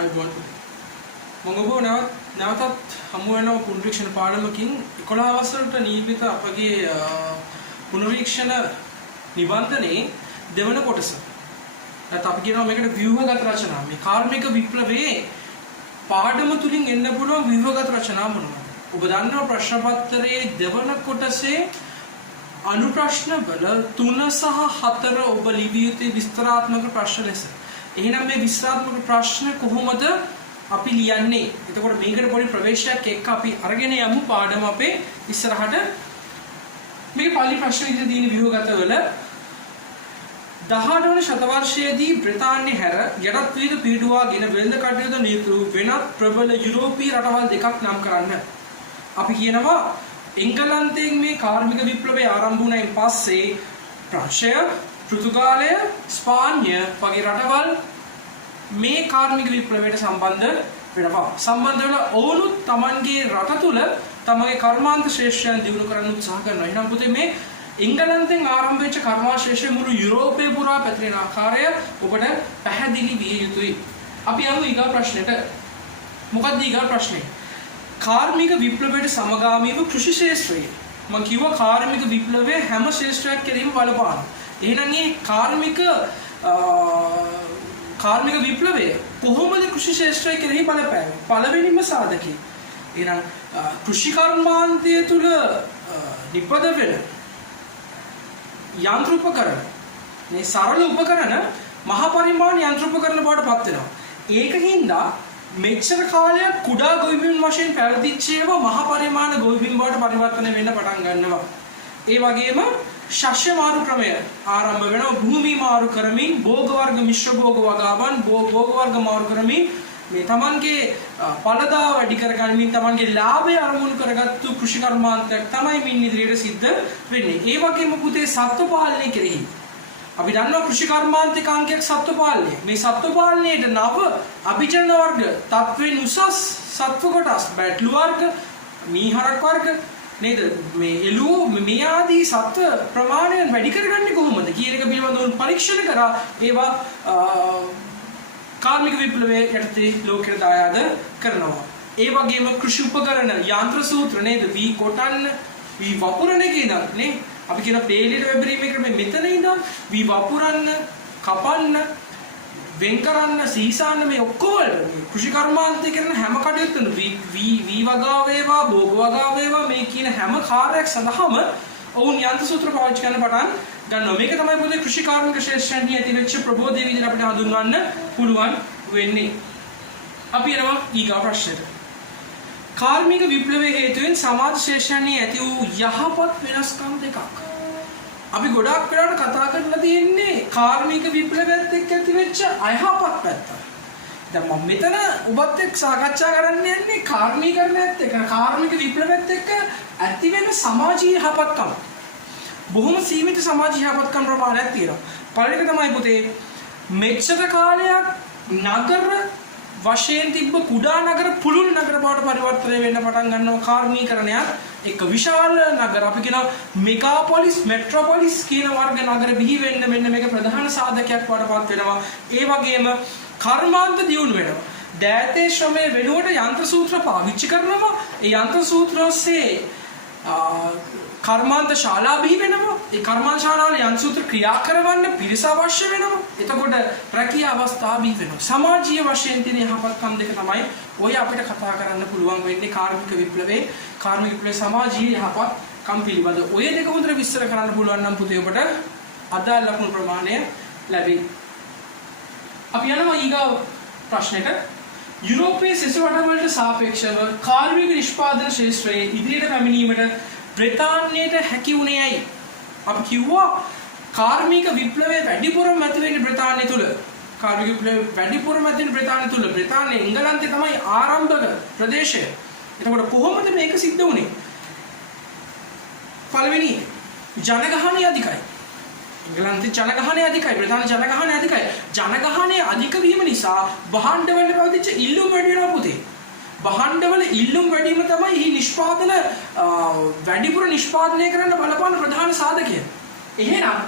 අයිබෝන් මම ඔබ නැවතත් හමු වෙනවා පුනරීක්ෂණ පාඩමකින් 11 වසරට නියමිත අපගේ පුනරීක්ෂණ නිබන්ධනයේ දෙවන කොටස. නැත්නම් අපි කියනවා මේකට ව්‍යුහගත රචනා. මේ කාර්මික විප්ලවයේ පාඩම තුලින් එන්න පුළුවන් ව්‍යුහගත රචනා මොනවද? ඔබ දන්නවා ප්‍රශ්න පත්‍රයේ දෙවන කොටසේ අනු ප්‍රශ්න වල 3 සහ 4 ඔබ ලිවිය යුතු විස්තරාත්මක ප්‍රශ්න ලෙස. එහෙනම් මේ විස්තරාත්මක ප්‍රශ්න කොහොමද අපි ලියන්නේ? එතකොට මේකට පොඩි ප්‍රවේශයක් එක්ක අපි අරගෙන යමු පාඩම අපේ ඉස්සරහට. මේ පළි ප්‍රශ්න විදිහට දින ව්‍යුහගත වල 18 වන ශතවර්ෂයේදී බ්‍රිතාන්‍ය හැර යටත් විවිධ පීඩුවාගෙන වෙළඳ කටයුතු නියුතු වෙනත් ප්‍රබල යුරෝපීය රටවල් දෙකක් නම් කරන්න. අපි කියනවා එංගලන්තයෙන් මේ කාර්මික විප්ලවය ආරම්භ වුණායින් පස්සේ ප්‍රංශය, පෘතුගාලය, ස්පාඤ්ඤ වගේ රටවල් මේ කාර්මික විප්ලවයට සම්බන්ධ වෙනවා. සම්බන්ධ වෙලා ඔවුනුත් Tamanගේ රට තුල තමගේ කර්මාන්ත ශ්‍රේෂ්ඨයන් දියුණු කරන්න උත්සාහ කරනවා. එහෙනම් පුතේ මේ එංගලන්තෙන් ආරම්භ වෙච්ච කර්මාන්ත ශ්‍රේෂ්ඨය මුළු යුරෝපයේ පුරා පැතිරෙන ආකාරය ඔබට පැහැදිලි විය යුතුයි. අපි යමු ඊගා ප්‍රශ්නෙට. මොකක්ද ඊගා ප්‍රශ්නේ? කාර්මික විප්ලවයට සමගාමීව කෘෂි ක්ෂේත්‍රය. මම කිව්වා කාර්මික විප්ලවයේ හැම ක්ෂේත්‍රයක් කෙරෙහිම බලපාන. එහෙනම් මේ කාර්මික විප්ලවය කොහොමද කෘෂි ක්ෂේත්‍රය කෙරෙහි බලපෑවේ? පළවෙනිම සාධකය. එහෙනම් කෘෂි කර්මාන්තය තුල නිපද වෙන යන්ත්‍ර උපකරණ, මේ සරල උපකරණ මහ පරිමාණ යන්ත්‍ර උපකරණ බවට පත් වෙනවා. ඒකින්ද මෙච්චර කාලයක් කුඩා ගොවිබිම් වශයෙන් පැවතිච්ච ඒවා මහ පරිමාණ ගොවිබිම් බවට පරිවර්තනය වෙන්න පටන් ගන්නවා. ඒ වගේම ශස්‍ය මාරු ක්‍රමය ආරම්භ වෙනවා. භූමි මාරු කරමින් භෝග වර්ග මිශ්‍ර භෝග වගාවන් භෝග වර්ග මාරු කරමින් මේ Tamanගේ ඵලදාව වැඩි කරගනිමින් Tamanගේ ලාභය අරමුණු කරගත්තු කෘෂි කර්මාන්තයක් තමයි මින් ඉදිරියට සිද්ධ වෙන්නේ. ඒ වගේම පුතේ සත්ව පාලනය කෙරෙහි අපි දන්නවා කෘෂි කර්මාන්තික අංගයක් සත්ව පාලනය. මේ සත්ව පාලනයේට නව අභිජන වර්ග තත්වෙන් උසස් සත්ව කොටස් බැටළු වර්ග, මීහරක් වර්ග නේද? මේ එළුව මේ ආදී සත්ව ප්‍රමාණය වැඩි කරගන්නේ කොහොමද කියන එක පිළිබඳව පරීක්ෂණ කරා. ඒවා කාර්මික විප්ලවයේ යටතේ ලෝකෙට දායාද කරනවා. ඒ වගේම කෘෂි උපකරණ යාන්ත්‍ර සූත්‍ර නේද? වී කොටන්න, වී වපුරන කියන නේ අපි කියන පේලියට වැබරීමේ ක්‍රමය මෙතන ඉඳන් වී වපුරන්න, කපන්න, වෙන් කරන්න, සීසාන්න මේ ඔක්කොම කෘෂි කර්මාන්තය කරන හැම කටයුත්තම වී වගාව වේවා, භෝග වගාව වේවා මේ කියන හැම කාර්යයක් සඳහාම ඔවුන් යන්ත්‍ර සූත්‍ර පාවිච්චි කරන්න පටන් ගන්නවා. මේක තමයි පොදු කෘෂි කාර්මික ශ්‍රේෂ්ඨයන්හි ඇති වෙච්ච ප්‍රබෝධය විදිහට අපිට හඳුන්වන්න පුළුවන් වෙන්නේ. අපි යනවා ඊගා ප්‍රශ්නෙට. කාර්මික විප්ලවයේ හේතුවෙන් සමාජ ශ්‍රේෂ්ඨයන්හි ඇති වූ යහපත් වෙනස්කම් දෙකක්. අපි ගොඩාක් වෙලාවට කතා කරලා තියෙන්නේ කාර්මික විප්ලවයත් එක්ක ඇති වෙච්ච අයහපත් පැත්ත. දැන් මම මෙතන ඔබත් එක්ක සාකච්ඡා කරන්න යන්නේ කාර්මීකරණයත් එක්ක, කාර්මික විප්ලවයත් එක්ක ඇති වෙන සමාජීය යහපත්කම්. බොහොම සීමිත සමාජීය යහපත්කම් ප්‍රමාණයක් තියෙනවා. පළවෙනි එක තමයි පුතේ මෙච්චර කාලයක් නගර වශයෙන් තිබ්බ කුඩා නගර පුළුල් නගර බවට පරිවර්තනය වෙන්න පටන් ගන්නවා කාර්මීකරණයත් එක්ක. විශාල නගර අපි කියනවා මෙගාපොලිස්, මෙට්‍රොපොලිස් කියන වර්ග නගර බිහි වෙන්න මෙන්න මේක ප්‍රධාන සාධකයක් වඩපත් වෙනවා. ඒ වගේම කර්මාන්ත දියුණු වෙනවා. දෑතේ ශ්‍රමයේ වෙනුවට යන්ත්‍ර සූත්‍ර පාවිච්චි කරනවා. ඒ යන්ත්‍ර සූත්‍ර ඔස්සේ කර්මාන්ත ශාලා බිහි වෙනවා. ඒ කර්මාන්ත ශාලාවල යන්ත්‍ර සූත්‍ර ක්‍රියා කරවන්න පිරිස අවශ්‍ය වෙනවා. එතකොට රැකිය අවස්ථා බිහි වෙනවා. සමාජීය වශයෙන් තියෙන යහපත්කම් දෙක තමයි ඔය අපිට කතා කරන්න පුළුවන් වෙන්නේ කාර්මික විප්ලවයේ. කාර්මික විප්ලවයේ සමාජීය යහපත්කම් පිළිබඳ ඔය දෙක හොඳට විස්තර කරන්න පුළුවන් නම් පුතේ ඔබට අදාළ ලකුණු ප්‍රමාණය ලැබෙයි. අපි යනවා ඊගා ප්‍රශ්නෙට. යුරෝපයේ සෙසු රටවලට සාපේක්ෂව කාර්මික නිෂ්පාදන ක්ෂේත්‍රයේ ඉදිරියට පැමිණීමට බ්‍රිතාන්‍යයට හැකි වුණේ ඇයි? අපි කිව්වා කාර්මික විප්ලවයේ වැඩිපුරම ඇති වෙන්නේ බ්‍රිතාන්‍ය තුල. කාර්මික විප්ලවයේ වැඩිපුරම ඇති වෙන්නේ බ්‍රිතාන්‍ය තුල. බ්‍රිතාන්‍ය එංගලන්තේ තමයි ආරම්භක ප්‍රදේශය. එතකොට කොහොමද මේක සිද්ධ වුණේ? පළවෙනි ජනගහනය අධිකයි. එංගලන්තේ ජනගහනය අධිකයි, බ්‍රිතාන්‍ය ජනගහනය අධිකයි. ජනගහනය අධික වීම නිසා භාණ්ඩවල පැවතිච්ච ඉල්ලුම් වැඩි වෙනවා පුතේ. භාණ්ඩවල ඉල්ලුම් වැඩි වීම තමයි මේ නිෂ්පාදන වැඩිපුර නිෂ්පාදනය කරන්න බලපාන ප්‍රධාන සාධකය. එහෙනම්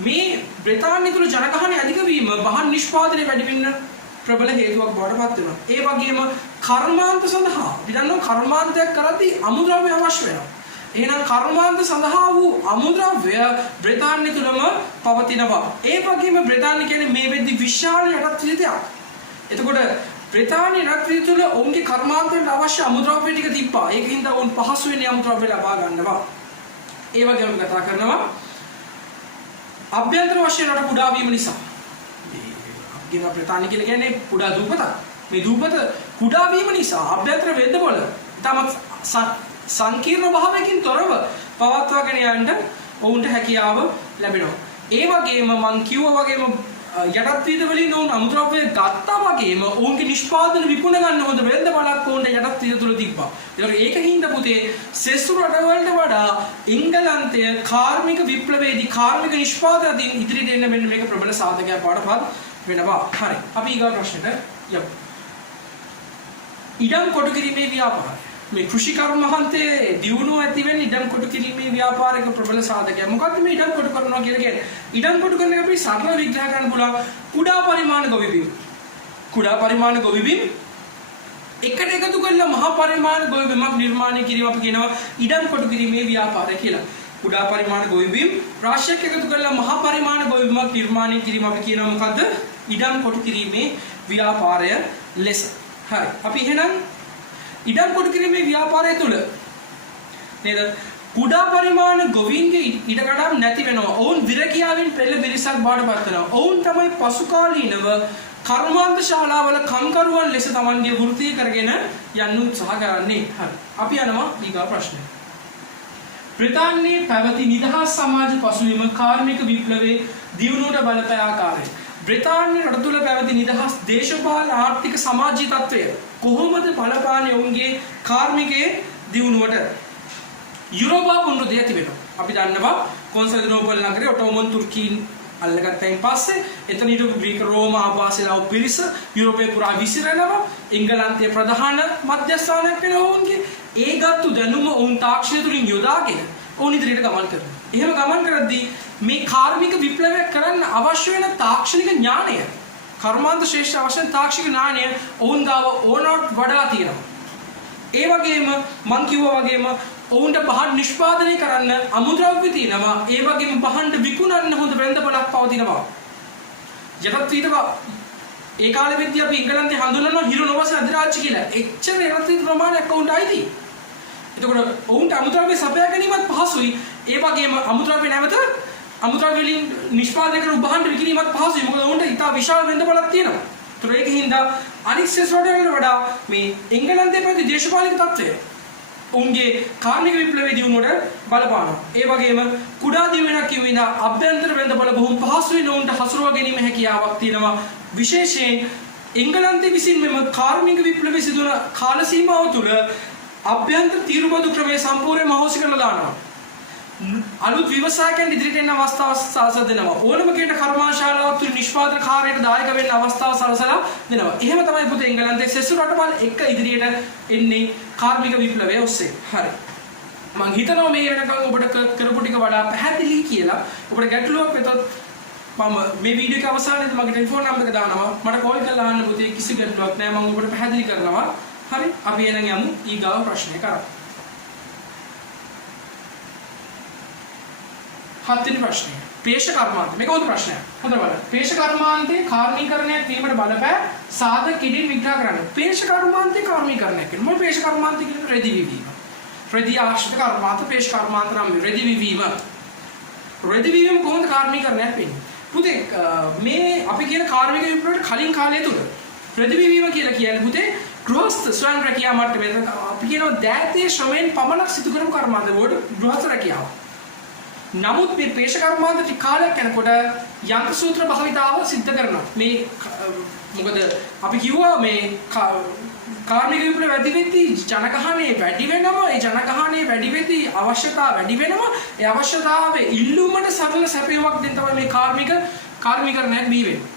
මේ බ්‍රිතාන්‍ය තුල ජනගහනය අධික වීම භාණ්ඩ නිෂ්පාදනය වැඩි වෙන්න ප්‍රබල හේතුවක් බවට පත් වෙනවා. ඒ වගේම කර්මාන්ත සඳහා අපි දන්නවා කර්මාන්තයක් කරද්දී අමුද්‍රව්‍ය අවශ්‍ය වෙනවා. එහෙනම් කර්මාන්ත සඳහා වූ අමුද්‍රව්‍ය බ්‍රිතාන්‍ය තුලම පවතිනවා. ඒ වගේම බ්‍රිතාන්‍ය කියන්නේ මේ වෙද්දි විශාල යටත් විජිතයක්. එතකොට බ්‍රිතාන්‍ය යටත් විජිත තුල ඔවුන්ගේ කර්මාන්තයට අවශ්‍ය අමුද්‍රව්‍ය ටික තිබ්බා. ඒකින්ද ඔවුන් පහසුවෙන් අමුද්‍රව්‍ය ලබා ගන්නවා. ඒ වගේම කතා කරනවා අභ්‍යන්තර වශයෙන් රට කුඩා වීම නිසා. මේ බ්‍රිතාන්‍ය කියලා කියන්නේ කුඩා දූපතක්. මේ දූපත කුඩා වීම නිසා අභ්‍යන්තර වෙද්දපොළ තමත් සංකීර්ණ භාවයකින් තොරව පවත්වාගෙන යන්න ඔවුන්ට හැකියාව ලැබෙනවා. ඒ වගේම මම කිව්වා වගේම යටත් විද වලින් ඔවුන් අමුද්‍රව්‍ය ගත්තා වගේම ඔවුන්ගේ නිෂ්පාදන විකුණ ගන්න හොඳ වෙද්ද බලක් ඔවුන්ට යටත් විද තුල තිබ්බා. ඒකින්ද පුතේ සෙසු රටවලට වඩා එංගලන්තය කාර්මික විප්ලවයේදී කාර්මික නිෂ්පාදනයෙන් ඉදිරියට එන්න මෙන්න මේක ප්‍රබල සාධකයක් වඩපත් වෙනවා. හරි. අපි ඊගා ප්‍රශ්නෙට යමු. ඉඩම් කොටු කිරීමේ ව්‍යාපාරය. මේ කෘෂිකර්මාන්තයේ දියුණුව ඇති වෙන්නේ ඉඩම් කොටු කිරීමේ ව්‍යාපාරික ප්‍රබල සාධකයක්. මොකක්ද මේ ඉඩම් කොටු කරනවා කියලා කියන්නේ? ඉඩම් කොටු කරන එක අපි සරල විග්‍රහ කරන්න පුළුවන් කුඩා පරිමාණ ගොවිබිම්. කුඩා පරිමාණ ගොවිබිම් එකට එකතු කරලා මහා පරිමාණ ගොවිබිමක් නිර්මාණය කිරීම අපි කියනවා ඉඩම් කොටු කිරීමේ ව්‍යාපාරය කියලා. කුඩා පරිමාණ ගොවිබිම් රාශියක් එකතු කරලා මහා පරිමාණ ගොවිබිමක් නිර්මාණය කිරීම අපි කියනවා මොකද්ද? ඉඩම් කොටු කිරීමේ ව්‍යාපාරය ලෙස. හරි. අපි එහෙනම් ඉඩම් කොටු කිරීමේ ව්‍යාපාරය තුල නේද කුඩා පරිමාණ ගොවීන්ගේ ඉඩකඩම් නැති වෙනවා. ඔවුන් විරකියාවෙන් පෙළ බිරිසක් බවට පත් වෙනවා. ඔවුන් තමයි පසු කාලීනව කර්මාන්ත ශාලාවල කම්කරුවන් ලෙස තමන්ගේ වෘත්තිය කරගෙන යන්න උත්සාහ කරන්නේ. හරි. අපි යනවා ඊගා ප්‍රශ්නයට. බ්‍රිතාන්‍යයේ පැවති නිදහස් සමාජ පසුබිම කාර්මික විප්ලවයේ දියුණුවට බලපෑ ආකාරය. බ්‍රිතාන්‍ය රට තුළ පැවති නිදහස් දේශපාලන ආර්ථික සමාජීය තත්ත්වය කොහොමද බලපාන්නේ ඔවුන්ගේ කාර්මිකයේ දියුණුවට? යුරෝපා පුනරුදය ඇති වෙනවා. අපි දන්නවා කොන්ස්ටැන්ටිනෝපල් නගරේ ඔටෝමන් තුර්කීන් අල්ලගත්තයින් පස්සේ එතන හිටපු ග්‍රීක රෝම ආවාසීලා පිරිස යුරෝපේ පුරා විසිරෙනවා. එංගලන්තයේ ප්‍රධාන මධ්‍යස්ථානයක් වෙනවා ඔවුන්ගේ. ඒ ගත්තු දැනුම ඔවුන් තාක්ෂණය තුලින් යොදාගෙන ඔවුන් ඉදිරියට ගමන් කරනවා. එහෙම ගමන් කරද්දී මේ කාර්මික විප්ලවයක් කරන්න අවශ්‍ය වෙන තාක්ෂණික ඥානය කර්මාන්ත ශ්‍රේෂ්ඨ අවශ්‍ය තාක්ෂණික ඥානය ඔවුන් ගාව ඕනවට වඩා තියෙනවා. ඒ වගේම මං කිව්වා වගේම ඔවුන්ට පහන් නිෂ්පාදනය කරන්න අමුද්‍රව්‍ය තියෙනවා. ඒ වගේම පහන්ට විකුණන්න හොඳ වෙළඳපොළක් පවතිනවා. යටත් විදව ඒ කාලෙ වෙද්දී අපි එංගලන්තේ හඳුන්වනවා හිරු නොවස අධිරාජ්‍ය කියලා. එච්චර යටත් විද ප්‍රමාණයක් ඔවුන්ට අයිති. එතකොට ඔවුන්ට අමුද්‍රව්‍ය සපයා ගැනීමත් පහසුයි. ඒ වගේම අමුද්‍රව්‍ය නැවත අමුද්‍රව්‍ය වලින් නිෂ්පාදනය කරන උපහාණ්ඩ විකිණීමත් පහසුයි. මොකද ඔවුන්ට ඉතා විශාල වෙළඳපොළක් තියෙනවා. ඒතර ඒකින්ද අනිත් සෙස්වලට වඩා මේ එංගලන්තයේ පැවති දේශපාලනික තත්ත්වය ඔවුන්ගේ කාර්මික විප්ලවයේ දියුණුවට බලපානවා. ඒ වගේම කුඩා දියුණුවක් කියවින අභ්‍යන්තර වෙළඳපොළ බොහොම පහසුවෙන් ඔවුන්ට හසුරුවා ගැනීම හැකියාවක් තියෙනවා. විශේෂයෙන් එංගලන්තයේ විසින් මෙම කාර්මික විප්ලවය සිදුවන කාල සීමාව තුළ අභ්‍යන්තර තීරුබදු ක්‍රමය සම්පූර්ණයෙන්ම අහෝසි කරලා දානවා. අලුත් ව්‍යවසායකයන් ඉදිරියට එන්න අවස්ථාවක් සලසා දෙනවා. ඕනම කෙනෙකුට කර්මාශාලාවක් තුළ නිෂ්පාදන කාර්යයට දායක වෙන්න අවස්ථාවක් සලසලා දෙනවා. එහෙම තමයි පුතේ එංගලන්තයේ සෙසු රටවල් එක ඉදිරියට එන්නේ කාර්මික විප්ලවය ඔස්සේ. හරි. මම හිතනවා මේ වෙනකන් ඔබට කරපු ටික වඩා පැහැදිලි කියලා. ඔබට ගැටලුවක් වෙතොත් මම මේ වීඩියෝ එක අවසානයේදී මගේ ටෙලිෆෝන් නම්බර එක දානවා. මට කෝල් කරලා අහන්න පුතේ කිසි ගැටලුවක් නැහැ. මම ඔබට පැහැදිලි කරනවා. හරි. අපි එහෙනම් යමු ඊගාව ප්‍රශ්නය කරා. හත්වෙනි ප්‍රශ්නය. පේෂ කර්මාන්ත. මේක හොඳ ප්‍රශ්නයක්. හොඳ බලන්න. පේෂ කර්මාන්තයේ කාර්මීකරණයක් වීමට බලපෑ සාධක කිඩින් විග්‍රහ කරන්න. පේෂ කර්මාන්තයේ කාර්මීකරණයක් කියන්නේ මොකද? පේෂ කර්මාන්තය කියන්නේ රෙදි විවීම. රෙදි ආශ්‍රිත කර්මාන්ත පේෂ කර්මාන්ත නම් රෙදි විවීම. රෙදි විවීම කොහොමද කාර්මීකරණයක් වෙන්නේ? පුතේ මේ අපි කියන කාර්මික විප්ලවයට කලින් කාලය තුල රෙදි විවීම කියලා කියන්නේ පුතේ ගෘහස්ත ස්වයං රැකියාව මට්ටමේ අපි කියනවා දෑතේ ශ්‍රමයෙන් පමණක් සිදු කරන කර්මාන්ත වලට ගෘහස්ත රැකියාව. නමුත් මේ පේෂ කර්මාන්ත ටික කාලයක් යනකොට යන්ත්‍ර සූත්‍ර භාවිතාව සිද්ධ කරනවා. මේ මොකද අපි කිව්වා මේ කාර්මික විප්ලවය වැඩි වෙද්දී ජනගහනය වැඩි වෙනවා. ඒ ජනගහනය වැඩි වෙද්දී අවශ්‍යතාව වැඩි වෙනවා. ඒ අවශ්‍යතාවයේ ඉල්ලුමට සරල සැපයීමක් දෙන්න තමයි මේ කාර්මිකරණයක් බිහි වෙන්නේ.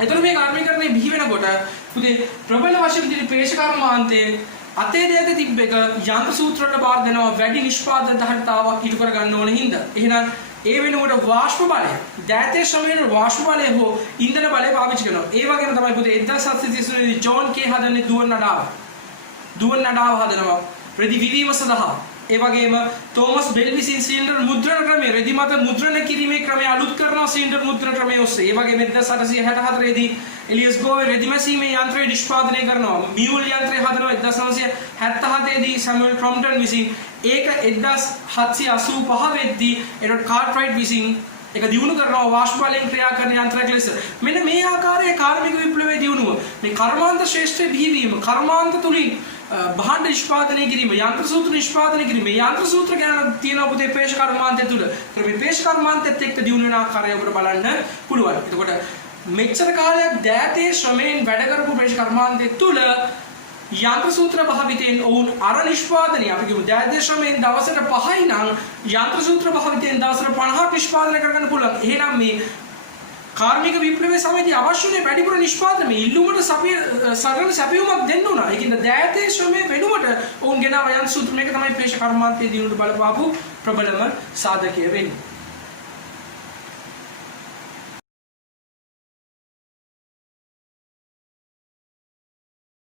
එතකොට මේ කාර්මිකරණය බිහි වෙනකොට පුතේ ප්‍රබල වශයෙන් දින පේෂ කර්මාන්තයේ අතේ දෙයක තිබ්බ එක යන්ත්‍ර සූත්‍ර වලට බාර දෙනවා වැඩි නිෂ්පාදන ධාරිතාවක් ඉටු කර ගන්න ඕන හින්දා. එහෙනම් ඒ වෙනුවට වාෂ්ප බලය දෑතේ ශ්‍රමයේ වාෂ්ප බලය හෝ ඉන්ධන බලය පාවිච්චි කරනවා. ඒ වගේම තමයි පුතේ 1733 දී ජෝන් කේ හදන්නේ දුවන් නඩාව හදනවා රෙදි විවීම සඳහා. ඒ වගේම තෝමස් බෙල් විසින් සිලින්ඩර් මුද්‍රණ ක්‍රමය රෙදි මත මුද්‍රණ කිරීමේ ක්‍රමය අලුත් කරනවා සිලින්ඩර් මුද්‍රණ ක්‍රමය ඔස්සේ. ඒ වගේම 1864 දී එලියස් ගෝවේ රෙදි මැසීමේ යන්ත්‍රය නිෂ්පාදනය කරනවා. මියුල් යන්ත්‍රය හදනවා 1977 දී සැමුවෙල් ක්‍රොම්ප්ටන් විසින්. ඒක 1785 වෙද්දී එඩ්වඩ් කාර්ට්රයිට් විසින් ඒක දියුණු කරනවා වාෂ්ප බලයෙන් ක්‍රියා කරන යන්ත්‍රයක් ලෙස. මෙන්න මේ ආකාරයේ කාර්මික විප්ලවයේ දියුණුව මේ කර්මාන්ත ශ්‍රේෂ්ඨ බිහිවීම කර්මාන්ත තුලින් භාණ්ඩ නිෂ්පාදනය කිරීම යන්ත්‍ර සූත්‍ර නිෂ්පාදනය කිරීම යන්ත්‍ර සූත්‍ර ගැන තියෙනවා පුතේ පේෂ කර්මාන්තය තුල. ඒතර මේ පේෂ කර්මාන්තයත් එක්ක දියුණු වෙන ආකාරය ඔබට බලන්න පුළුවන්. එතකොට මෙච්චර කාලයක් දෑතේ ශ්‍රමයෙන් වැඩ කරපු පේෂ කර්මාන්තය තුල යන්ත්‍ර සූත්‍ර භාවිතයෙන් ඔවුන් අර නිෂ්පාදනය අපි කියමු දෑතේ ශ්‍රමයෙන් දවසට 5යි නම් යන්ත්‍ර සූත්‍ර භාවිතයෙන් දවසට 50ක් නිෂ්පාදනය කරගන්න පුළුවන්. එහෙනම් මේ කාර්මික විප්ලවයේ සමයේදී අවශ්‍යනේ වැඩිපුර නිෂ්පාදන මේ ඉල්ලුමට සරල සැපයුමක් දෙන්න උනා. ඒකින්ද දෑතේ ශ්‍රමයේ වෙනුවට ඔවුන් ගෙනාව යන්ත්‍ර සූත්‍ර මේක තමයි පේෂ කර්මාන්තයේ දිනුට බලපාපු ප්‍රබලම සාධකය වෙන්නේ.